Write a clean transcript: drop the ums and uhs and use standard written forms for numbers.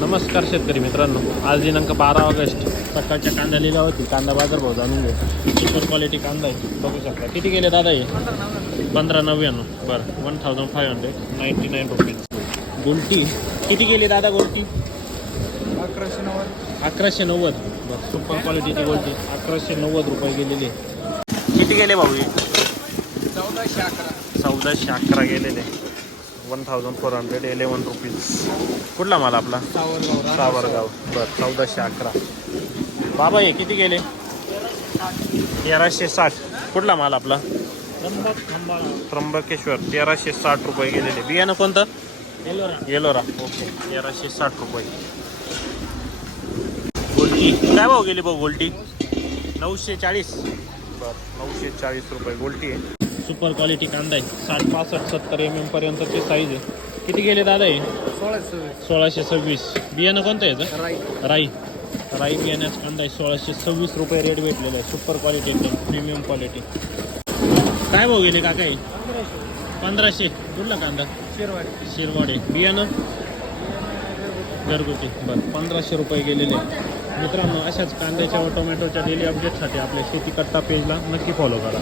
नमस्कार शेतकरी मित्रांनो, आज दिनांक 12 ऑगस्ट सकाळच्या कांदा लिहिला होती. कांदा बाजार भाव जाणून घेऊ. सुपर क्वालिटी कांदा आहे, बघू शकता. किती गेले दादा हे? 1599. बरं, 1599 रुपीज. गुलटी किती गेली दादा? गुलटी 1190. बरं, सुपर क्वालिटीची गुलटी 1190 रुपये गेलेली आहे. किती गेले भाऊ हे? 1411 गेलेले. 1411 रुपीज. कुठला माल आपला? सावरगाव. बरं, 1411. बाबा हे किती गेले? 1360. कुठला माल आपला? त्र्यंबकेश्वर. 1360 रुपये गेलेले. बियाणं कोणतं? येलोरा. ओके, 1360 रुपये. गोल्टी काय भाव गेली भाऊ? गोल्टी 940. बरं, 940 रुपये गोल्टी आहे. सुपर क्वालिटी कांदा आहे. 60, 65, 70 mm पर्यंतची साईज आहे. किती गेले दादा हे? 1626. बियाणं कोणतं आहे याचं? राई बियाण्याचा कांदा आहे. 1626 रुपये रेट भेटलेला आहे. सुपर क्वालिटी एकदम प्रीमियम क्वालिटी. काय भाव गेले काका हे? 1500. कुठला कांदा? शिरवाडे. बियाणं घरगुती. बरं, 1500 रुपये गेलेले. मित्रांनो, अशाच कांद्याच्या व टोमॅटोच्या डेली अपडेटसाठी आपल्या शेती कट्टा पेजला नक्की फॉलो करा.